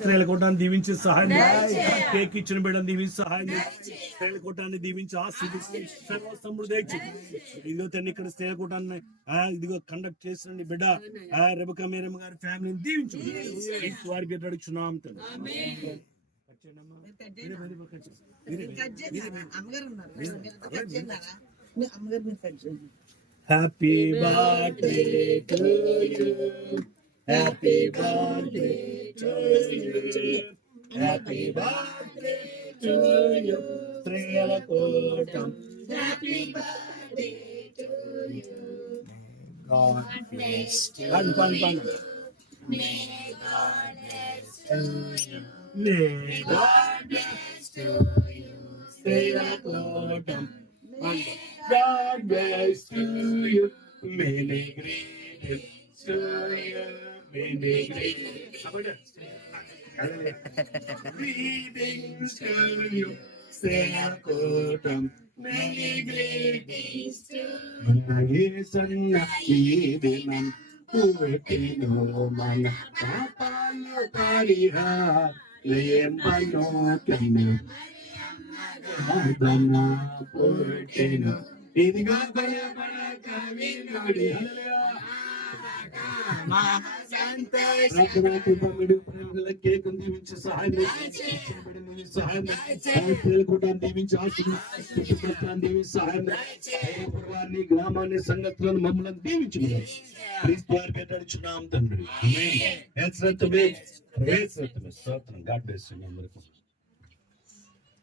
స్త్రీల కూటాన్ని దీవించి సహాయం కేక్ ఇచ్చిన బిడ్డను దీవించి సహాయం స్త్రీల కూటాన్ని దీవించి ఆశీర్వదించి సమృద్ధి ఇదిగో తను ఇక్కడ స్త్రీల కూటాన్ని ఇదిగో కండక్ట్ చేసిన బిడ్డ రెబకా మేరమ్మ గారి ఫ్యామిలీని దీవించు వారికి అడుగుచున్నాం. Happy birthday to you, happy birthday to you, happy birthday to you స్త్రీల కూటం, happy birthday to you. God bless you. May God bless you. May God bless you. స్త్రీల కూటం, God bless you. Many greetings to you. Many greetings to you. Stella Kotam. Many greetings to you. Sanna Idinam Puetino Mana Papayo Pariha Lembano Kina Adana Puetino. ఇదిగో cake దీవించి సహాయం దీవించి దీవించి సహాయం వారిని గ్రామాన్ని సంగతులను మమ్మల్ని దీవించి నడుచున్నాం తండ్రి. స్తోత్రం. God bless you.